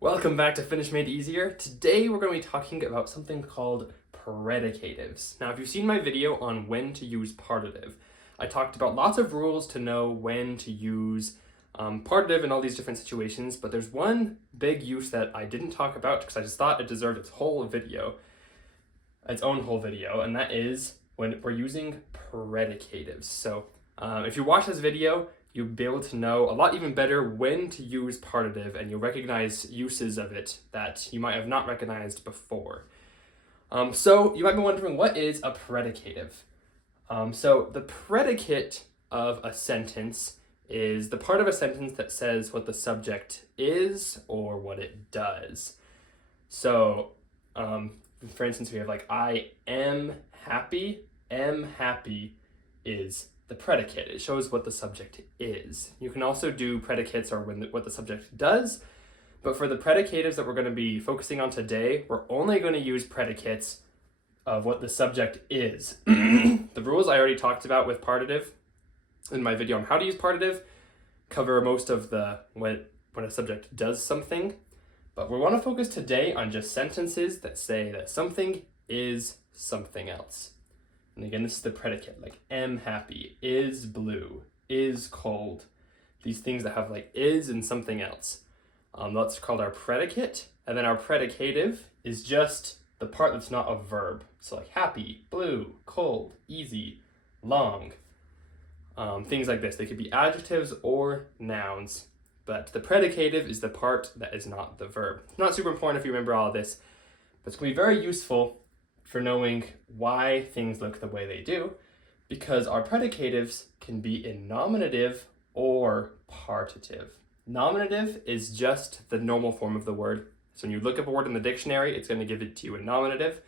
Welcome back to Finnish Made Easier. Today we're going to be talking about something called predicatives. Now, if you've seen my video on when to use partitive, I talked about lots of rules to know when to use partitive in all these different situations, but there's one big use that I didn't talk about because I just thought it deserved its own whole video, and that is when we're using predicatives. So if you watch this video, you'll be able to know a lot even better when to use partitive, and you'll recognize uses of it that you might have not recognized before. So you might be wondering, what is a predicative? So the predicate of a sentence is the part of a sentence that says what the subject is or what it does. So for instance, we have like, I am happy. Am happy is the predicate. It shows what the subject is. You can also do predicates or what the subject does, but for the predicatives that we're going to be focusing on today, we're only going to use predicates of what the subject is. The rules I already talked about with partitive in my video on how to use partitive cover most of the when a subject does something, but we want to focus today on just sentences that say that something is something else. And again, this is the predicate, like am happy, is blue, is cold. These things that have like is and something else. That's called our predicate. And then our predicative is just the part that's not a verb. So like happy, blue, cold, easy, long. Things like this. They could be adjectives or nouns. But the predicative is the part that is not the verb. It's not super important if you remember all of this, but it's going to be very useful for knowing why things look the way they do, because our predicatives can be in nominative or partitive. Nominative is just the normal form of the word. So when you look up a word in the dictionary, it's going to give it to you in nominative.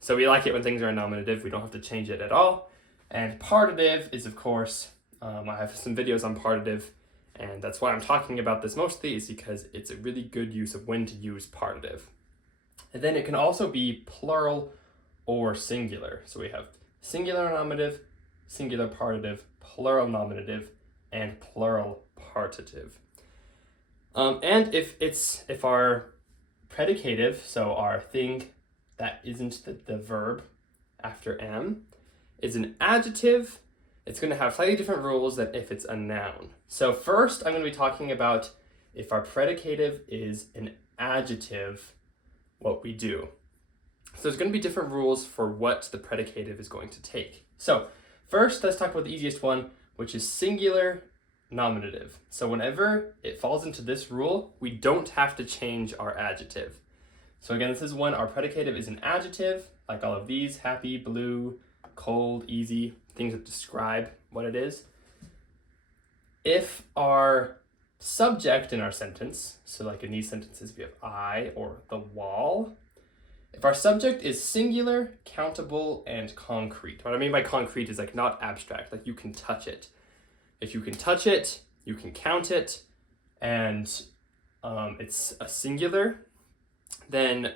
So we like it when things are in nominative. We don't have to change it at all. And partitive is, of course, I have some videos on partitive, and that's why I'm talking about this mostly, is because it's a really good use of when to use partitive. And then it can also be plural or singular. So we have singular nominative, singular partitive, plural nominative, and plural partitive. And if our predicative, so our thing that isn't the verb after am, is an adjective, it's going to have slightly different rules than if it's a noun. So first, I'm going to be talking about if our predicative is an adjective, what we do. So there's going to be different rules for what the predicative is going to take. So first, let's talk about the easiest one, which is singular nominative. So whenever it falls into this rule, we don't have to change our adjective. So again, this is when our predicative is an adjective, like all of these, happy, blue, cold, easy, things that describe what it is. If our subject in our sentence, so like in these sentences we have I or the wall, if our subject is singular, countable, and concrete. What I mean by concrete is like not abstract, like you can touch it. If you can touch it, you can count it, and it's a singular, then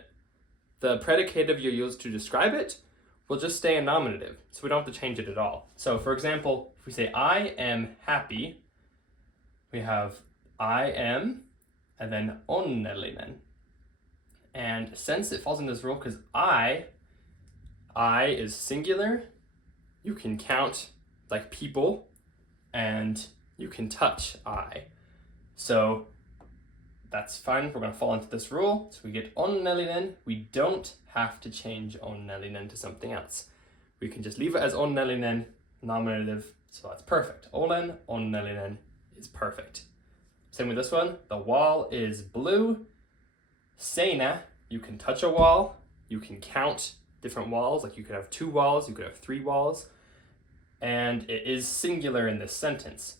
the predicative you use to describe it will just stay in nominative, so we don't have to change it at all. So for example, if we say I am happy, we have I am, and then onnellinen. And since it falls in this rule, because I is singular, you can count like people, and you can touch I. So that's fine. We're going to fall into this rule. So we get onnellinen. We don't have to change onnellinen to something else. We can just leave it as onnellinen, nominative. So that's perfect. Olen, onnellinen is perfect. Same with this one. The wall is blue. Seinä, you can touch a wall, you can count different walls, like you could have 2 walls, you could have 3 walls, and it is singular in this sentence.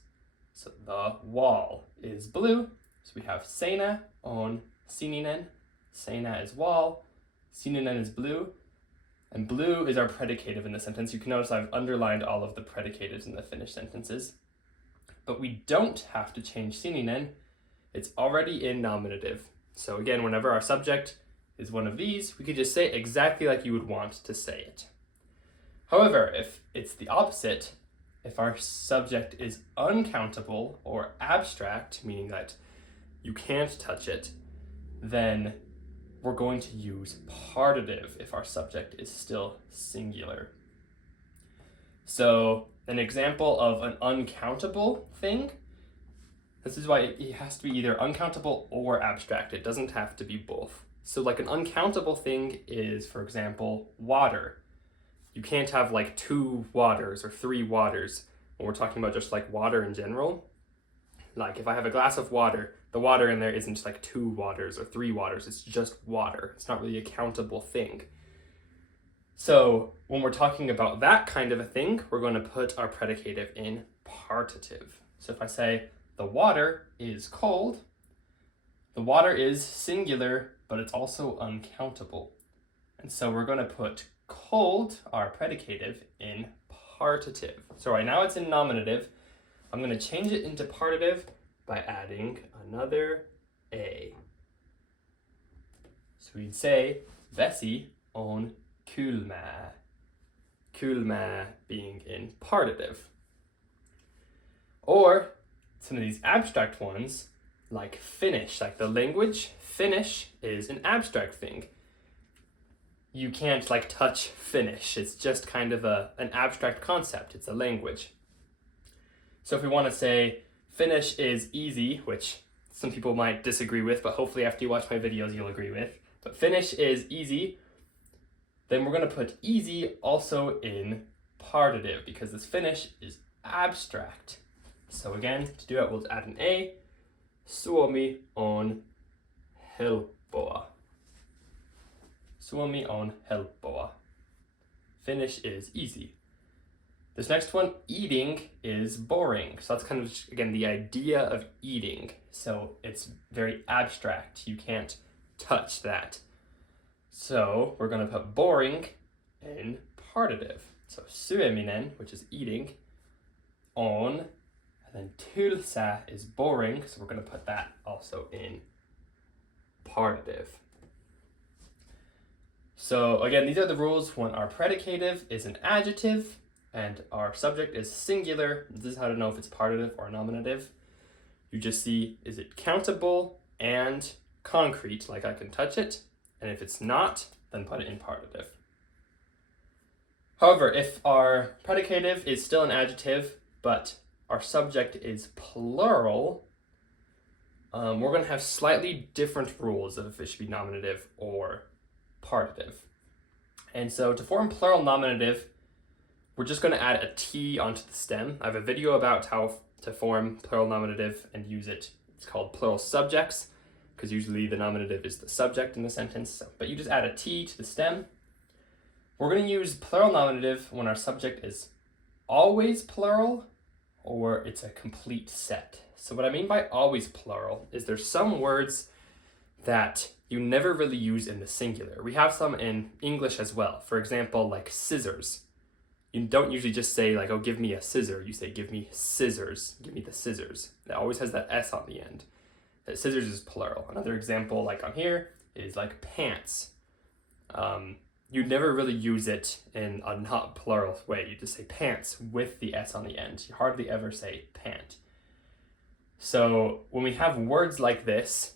So the wall is blue, so we have seinä on sininen, seinä is wall, sininen is blue, and blue is our predicative in the sentence. You can notice I've underlined all of the predicatives in the Finnish sentences, but we don't have to change sininen, it's already in nominative. So again, whenever our subject is one of these, we could just say it exactly like you would want to say it. However, if it's the opposite, if our subject is uncountable or abstract, meaning that you can't touch it, then we're going to use partitive if our subject is still singular. So an example of an uncountable thing, this is why it has to be either uncountable or abstract. It doesn't have to be both. So like an uncountable thing is, for example, water. You can't have like 2 waters or 3 waters when we're talking about just like water in general. Like if I have a glass of water, the water in there isn't just like 2 waters or 3 waters, it's just water. It's not really a countable thing. So when we're talking about that kind of a thing, we're going to put our predicative in partitive. So if I say, the water is cold, the water is singular, but it's also uncountable. And so we're going to put cold, our predicative, in partitive. So right now it's in nominative. I'm going to change it into partitive by adding another A. So we'd say, Vessi on kylmää. Kylmää being in partitive. Or some of these abstract ones, like Finnish, like the language, Finnish is an abstract thing. You can't like touch Finnish. It's just kind of an abstract concept. It's a language. So if we want to say Finnish is easy, which some people might disagree with, but hopefully after you watch my videos you'll agree with. But Finnish is easy, then we're going to put easy also in partitive because this Finnish is abstract. So again, to do it, we'll add an A. Suomi on helppoa. Suomi on helppoa. Finnish is easy. This next one, eating, is boring. So that's kind of, again, the idea of eating. So it's very abstract. You can't touch that. So we're going to put boring in partitive. So syöminen, which is eating, on, and then tylsä is boring. So we're going to put that also in partitive. So again, these are the rules when our predicative is an adjective and our subject is singular. This is how to know if it's partitive or nominative. You just see, is it countable and concrete, like I can touch it? And if it's not, then put it in partitive. However, if our predicative is still an adjective, but our subject is plural, we're going to have slightly different rules of if it should be nominative or partitive. And so to form plural nominative, we're just going to add a T onto the stem. I have a video about how to form plural nominative and use it. It's called plural subjects, because usually the nominative is the subject in the sentence. So, but you just add a T to the stem. We're going to use plural nominative when our subject is always plural or it's a complete set. So what I mean by always plural is there's some words that you never really use in the singular. We have some in English as well. For example, like scissors. You don't usually just say like, oh, give me a scissor. You say, give me scissors. Give me the scissors. It always has that S on the end. That scissors is plural. Another example like on here is like pants. You never really use it in a not plural way. You just say pants with the S on the end. You hardly ever say pant. So when we have words like this,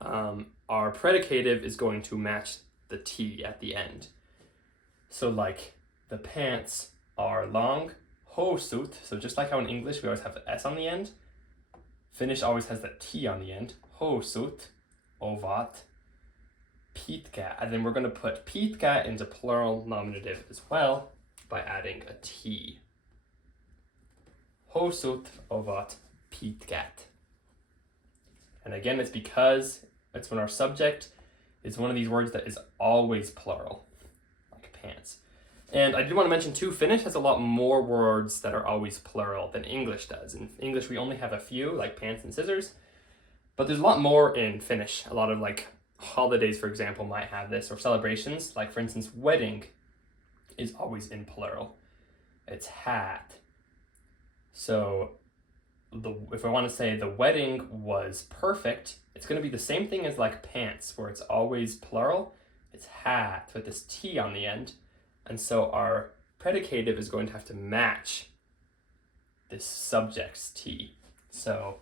our predicative is going to match the T at the end. So like the pants are long, housut. So just like how in English we always have the S on the end, Finnish always has that T on the end. Housut ovat pitkä. And then we're going to put pitkä into plural nominative as well by adding a T. Housut ovat pitkät. And again, it's because it's when our subject is one of these words that is always plural, like pants. And I did want to mention too, Finnish has a lot more words that are always plural than English does. In English, we only have a few, like pants and scissors, but there's a lot more in Finnish. A lot of like holidays, for example, might have this, or celebrations. Like for instance, wedding is always in plural. It's hat. So if I want to say the wedding was perfect, it's going to be the same thing as like pants, where it's always plural. It's hat with this T on the end. And so our predicative is going to have to match this subject's T. So,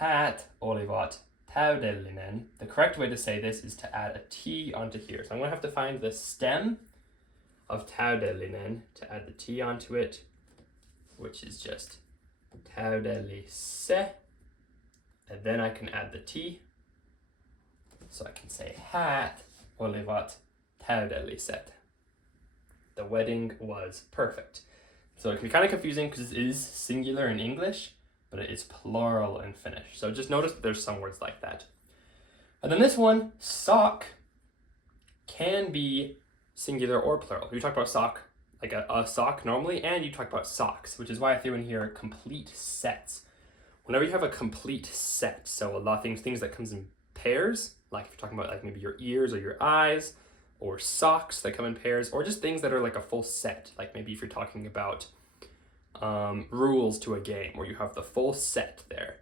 häät olivat täydellinen. The correct way to say this is to add a T onto here. So I'm going to have to find the stem of täydellinen to add the T onto it, which is just täydellise. And then I can add the T. So I can say häät olivat täydelliset. The wedding was perfect. So it can be kind of confusing because it is singular in English, but it is plural in Finnish. So just notice there's some words like that. And then this one, sock, can be singular or plural. We talk about sock, like a sock normally, and you talk about socks, which is why I threw in here complete sets. Whenever you have a complete set, so a lot of things that comes in pairs, like if you're talking about like maybe your ears or your eyes, or socks that come in pairs, or just things that are like a full set, like maybe if you're talking about rules to a game where you have the full set there.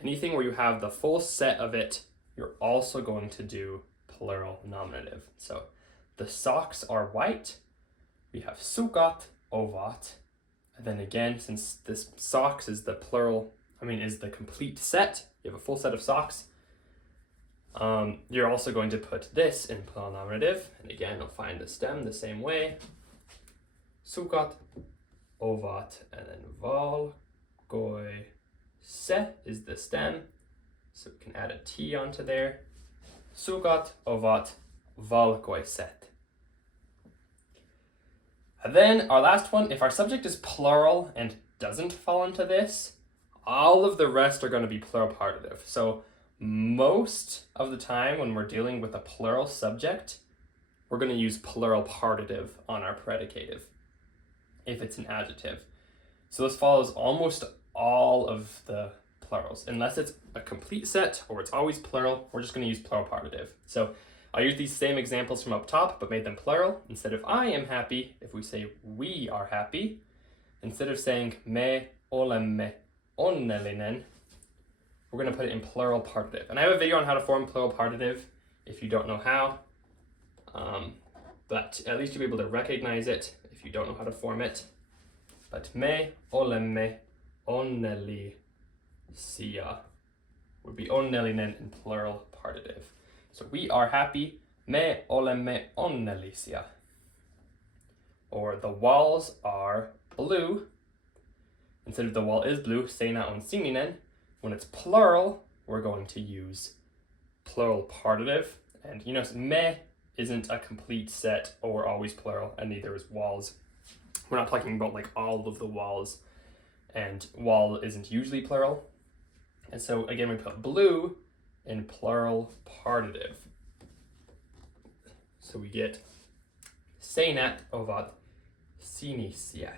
Anything where you have the full set of it, you're also going to do plural nominative. So the socks are white, we have sukat ovat, and then again, since this socks is the plural, is the complete set, you have a full set of socks, you're also going to put this in plural nominative, and again, you'll find the stem the same way. Sukat ovat, and then valkoise is the stem, so we can add a T onto there. Sukat ovat valkoiset. And then our last one, if our subject is plural and doesn't fall into this, all of the rest are going to be plural partitive. So most of the time when we're dealing with a plural subject, we're going to use plural partitive on our predicative if it's an adjective. So this follows almost all of the plurals. Unless it's a complete set or it's always plural, we're just going to use plural partitive. So I'll use these same examples from up top, but made them plural. Instead of I am happy, if we say we are happy, instead of saying me olemme onnellinen, we're going to put it in plural partitive. And I have a video on how to form plural partitive if you don't know how. But at least you'll be able to recognize it if you don't know how to form it. But me olemme onnellisia would be onnellinen in plural partitive. So we are happy. Me olemme onnellisia. Or the walls are blue. Instead of the wall is blue, seinä on sininen. When it's plural, we're going to use plural partitive. And you know, me isn't a complete set or always plural, and neither is walls. We're not talking about like all of the walls, and wall isn't usually plural. And so again, we put blue in plural partitive. So we get seinät ovat sinisiä.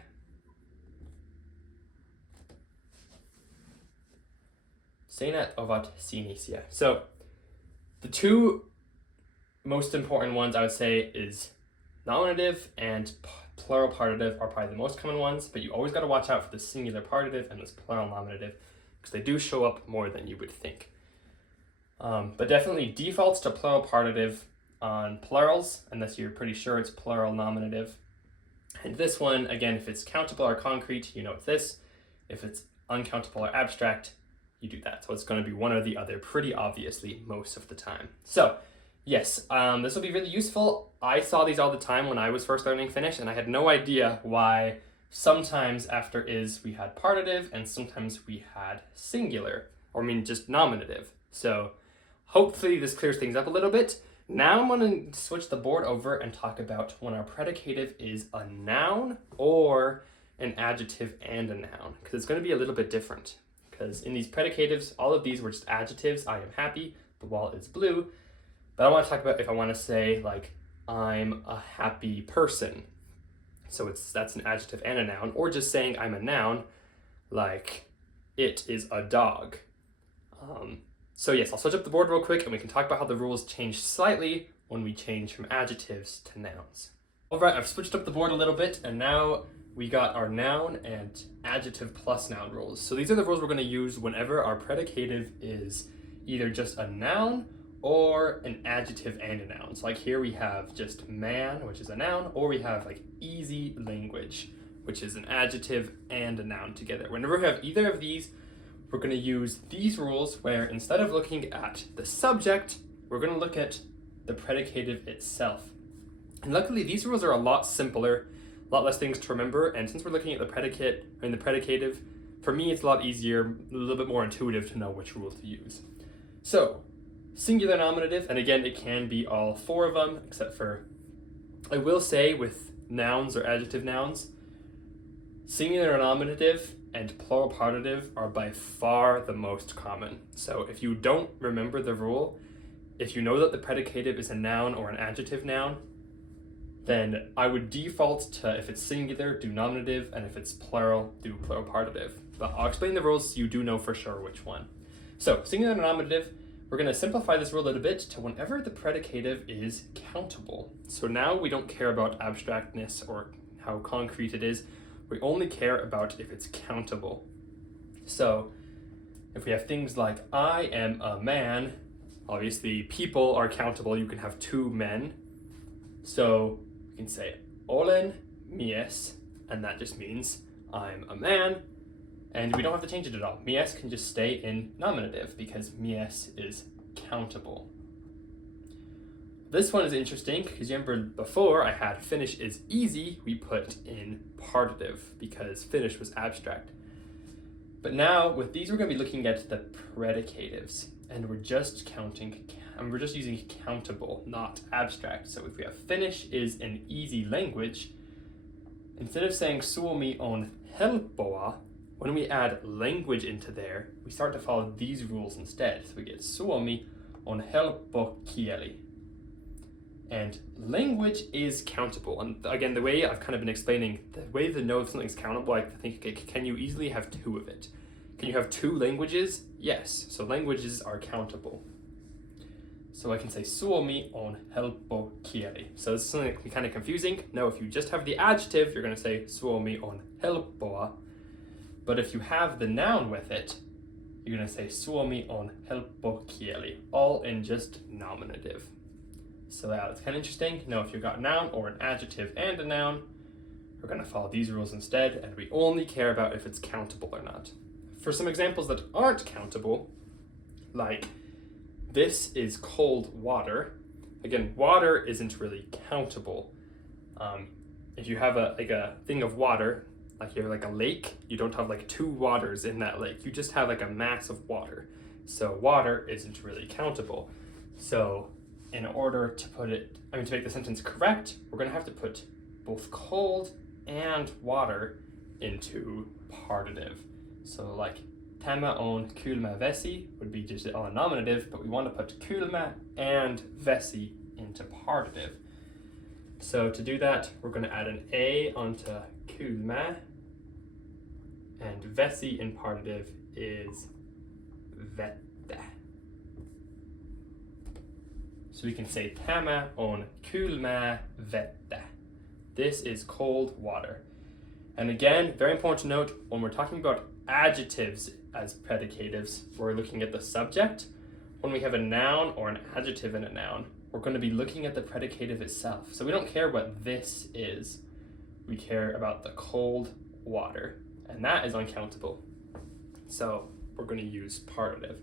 Seinät ovat sinisiä. So the two most important ones I would say is nominative and plural partitive are probably the most common ones, but you always got to watch out for the singular partitive and this plural nominative because they do show up more than you would think. But definitely defaults to plural partitive on plurals, unless you're pretty sure it's plural nominative. And this one, again, if it's countable or concrete, you know it's this. If it's uncountable or abstract, you do that. So it's going to be one or the other pretty obviously most of the time. So yes, this will be really useful. I saw these all the time when I was first learning Finnish, and I had no idea why sometimes after is we had partitive and sometimes we had singular, or just nominative. So hopefully this clears things up a little bit. Now I'm going to switch the board over and talk about when our predicative is a noun or an adjective and a noun, because it's going to be a little bit different. Because in these predicatives, all of these were just adjectives. I am happy, the wall is blue. But I want to talk about if I want to say like, I'm a happy person. So that's an adjective and a noun, or just saying I'm a noun, like it is a dog. So yes, I'll switch up the board real quick and we can talk about how the rules change slightly when we change from adjectives to nouns. All right, I've switched up the board a little bit and now we got our noun and adjective plus noun rules. So these are the rules we're going to use whenever our predicative is either just a noun or an adjective and a noun. So like here we have just man, which is a noun, or we have like easy language, which is an adjective and a noun together. Whenever we have either of these, we're going to use these rules where instead of looking at the subject, we're going to look at the predicative itself. And luckily, these rules are a lot simpler, a lot less things to remember. And since we're looking at the predicate and the predicative, for me, it's a lot easier, a little bit more intuitive to know which rules to use. So, singular nominative, and again, it can be all four of them, except for, I will say with nouns or adjective nouns, singular nominative and plural partitive are by far the most common. So if you don't remember the rule, if you know that the predicative is a noun or an adjective noun, then I would default to, if it's singular, do nominative, and if it's plural, do plural partitive. But I'll explain the rules so you do know for sure which one. So singular nominative, we're going to simplify this rule a little bit to whenever the predicative is countable. So now we don't care about abstractness or how concrete it is. We only care about if it's countable. So if we have things like I am a man, obviously people are countable. You can have two men. So you can say olen mies, and that just means I'm a man. And we don't have to change it at all. Mies can just stay in nominative because mies is countable. This one is interesting because you remember before I had Finnish is easy, we put in partitive because Finnish was abstract. But now with these we're going to be looking at the predicatives, and we're just using countable, not abstract. So if we have Finnish is an easy language, instead of saying Suomi on helppoa, when we add language into there, we start to follow these rules instead. So we get Suomi on helppo kieli. And language is countable. And again, the way I've kind of been explaining, the way to know if something's countable, I think, okay, can you easily have two of it? Can you have two languages? Yes. So languages are countable. So I can say Suomi on helppo kieli. So this is something that can be kind of confusing. No, if you just have the adjective, you're going to say Suomi on helppoa. But if you have the noun with it, you're going to say Suomi on helppo kieli, all in just nominative. So that's kind of interesting. Now, if you've got a noun or an adjective and a noun, we're going to follow these rules instead, and we only care about if it's countable or not. For some examples that aren't countable, like this is cold water. Again, water isn't really countable. If you have a thing of water, like you have like a lake, you don't have like two waters in that lake. You just have like a mass of water. So water isn't really countable. So in order to to make the sentence correct, we're going to have to put both cold and water into partitive. So like tämä on kylmä vesi would be just all a nominative, but we want to put kylmä and vesi into partitive. So to do that, we're going to add an A onto kylmä, and vesi in partitive is vettä. So we can say tämä on kylmää vettä. This is cold water. And again, very important to note, when we're talking about adjectives as predicatives, we're looking at the subject. When we have a noun or an adjective in a noun, we're going to be looking at the predicative itself. So we don't care what this is. We care about the cold water, and that is uncountable. So we're going to use partitive.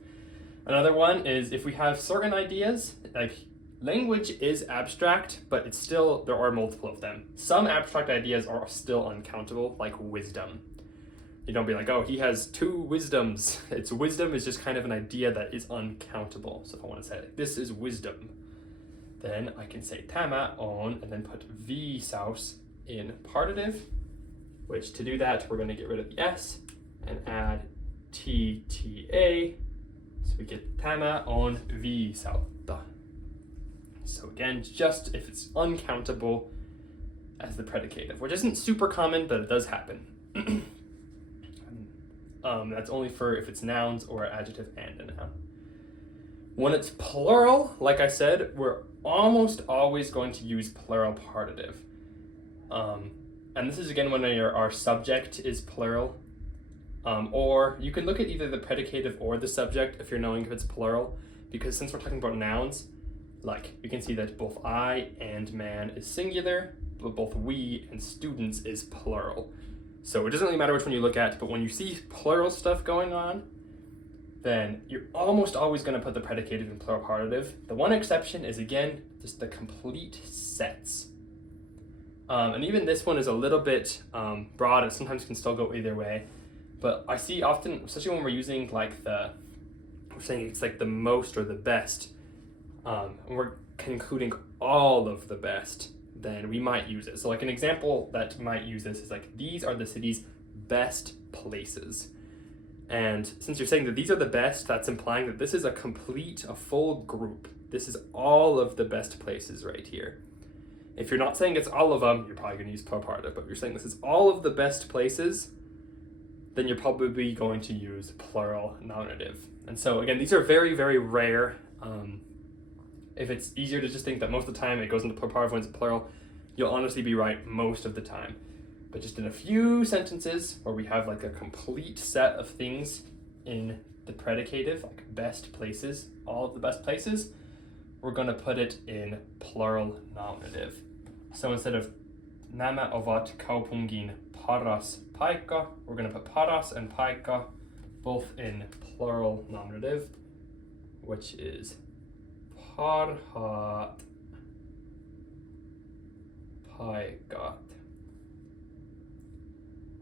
Another one is if we have certain ideas, like language is abstract, but it's still, there are multiple of them. Some abstract ideas are still uncountable, like wisdom. You don't be like, oh, he has two wisdoms. Wisdom is just kind of an idea that is uncountable. So if I want to say, this is wisdom, then I can say tämä on, and then put viisaus in partitive, which to do that, we're going to get rid of the S and add TTA. So we get tämä on viisautta. So again, just if it's uncountable as the predicative, which isn't super common, but it does happen. That's only for if it's nouns or adjective and a noun. When it's plural, like I said, we're almost always going to use plural partitive. And this is again when our subject is plural. Or you can look at either the predicative or the subject if you're knowing if it's plural, because since we're talking about nouns, like we can see that both I and man is singular, but both we and students is plural. So it doesn't really matter which one you look at, but when you see plural stuff going on, then you're almost always going to put the predicative in plural partitive. The one exception is, again, just the complete sets. And even this one is a little bit broad. It sometimes can still go either way. But I see often, especially when we're using like we're saying it's like the most or the best, and we're including all of the best, then we might use it. So like an example that might use this is like, these are the city's best places. And since you're saying that these are the best, that's implying that this is a full group. This is all of the best places right here. If you're not saying it's all of them, you're probably going to use plural partitive, but if you're saying this is all of the best places, then you're probably going to use plural nominative. And so again, these are very, very rare. If it's easier to just think that most of the time it goes into plural partitive when it's plural, you'll honestly be right most of the time. But just in a few sentences where we have like a complete set of things in the predicative, like best places, all of the best places, we're going to put it in plural nominative. So instead of nämä ovat kaupungin paras paikka, we're going to put paras and paikka both in plural nominative, which is parhaat paikat.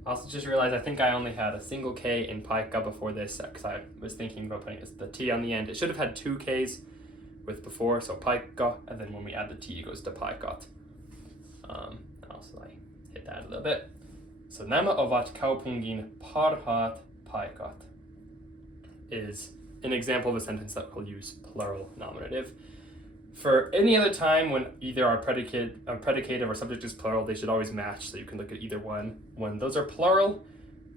I also just realized I think I only had a single K in paikka before this, because I was thinking about putting the T on the end. It should have had two Ks with before, so paikka, and then when we add the T, it goes to paikat. Also I hit that a little bit. So nämä ovat kaupungin parhaat paikat is an example of a sentence that will use plural nominative. For any other time when either our predicative or subject is plural, they should always match, so you can look at either one. When those are plural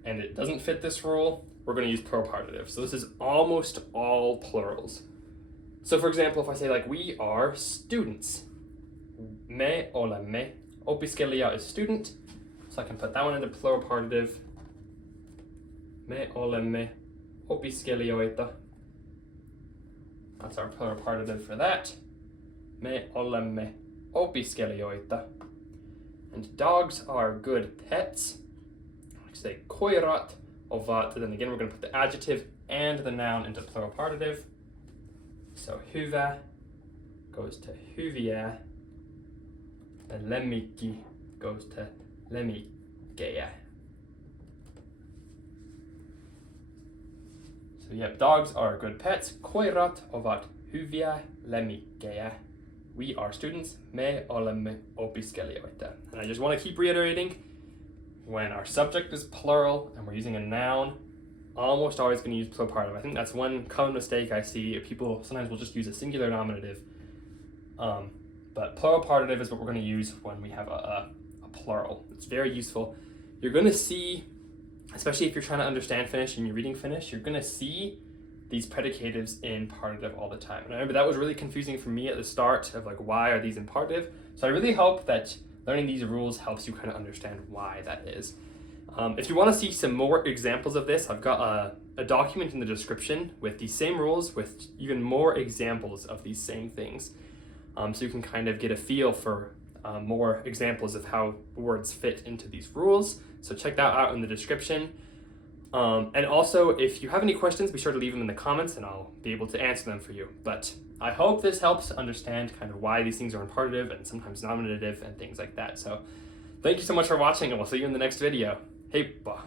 and it doesn't fit this rule, we're going to use plural partitive. So this is almost all plurals. So for example, if I say like, we are students. Me olemme. Opiskelija is student. So I can put that one into plural partitive. Me olemme opiskelijoita. That's our plural partitive for that. Me olemme opiskelijoita. And dogs are good pets. Like say koirat ovat. Then again, we're going to put the adjective and the noun into plural partitive. So hyvä goes to hyviä. And lemmikki goes to lemmikkejä. So yep, dogs are good pets. Koirat ovat hyviä lemmikkejä. We are students. Me olemme opiskelijoita. And I just want to keep reiterating, when our subject is plural and we're using a noun, almost always going to use plural partitive. I think that's one common mistake I see. People sometimes will just use a singular nominative. But plural partitive is what we're going to use when we have a plural. It's very useful. You're going to see, especially if you're trying to understand Finnish and you're reading Finnish, you're going to see these predicatives in partitive all the time. And I remember that was really confusing for me at the start of like, why are these in partitive? So I really hope that learning these rules helps you kind of understand why that is. If you want to see some more examples of this, I've got a document in the description with these same rules with even more examples of these same things. So you can kind of get a feel for more examples of how words fit into these rules. So check that out in the description. And also, if you have any questions, be sure to leave them in the comments and I'll be able to answer them for you. But I hope this helps understand kind of why these things are in partitive and sometimes nominative and things like that. So thank you so much for watching, and we'll see you in the next video. Heippa!